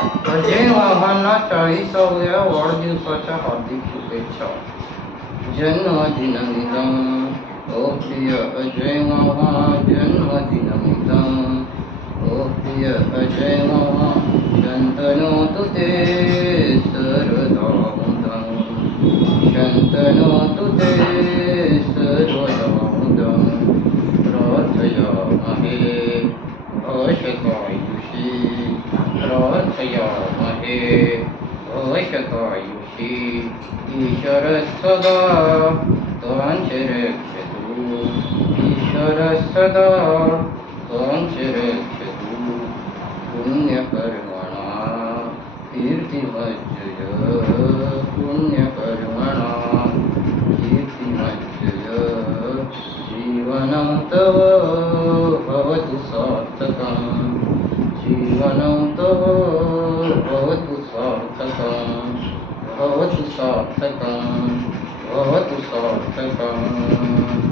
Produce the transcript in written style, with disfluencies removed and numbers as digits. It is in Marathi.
अजय वाघांना 40व्या वाढदिवसाच्या हार्दिक शुभेच्छा. जन्मदिनमिदं ओ प्रिय अजय वाघा, जन्मदिनमिदं ओ प्रिय अजय वाघा, शंतनोतु ते सर्वदा मुदं, शंतनोतु ते सर्वदा मुदं. प्रार्थयामहे अशतायुषी, प्रार्थयामहे अशतायुषी. ईश्वर सदा त्वांच रक्षतु, ईश्वर सदा त्वांच रक्षतु. पुण्यकर्मणा कीर्तिमज्जय, पुण्यकर्मणा कीर्तिमज्जय. जीवनं तव भवतु सार्थकं, जीवनं तव भवतु सार्थकं, भवतु सार्थकं, भवतु सार्थकं.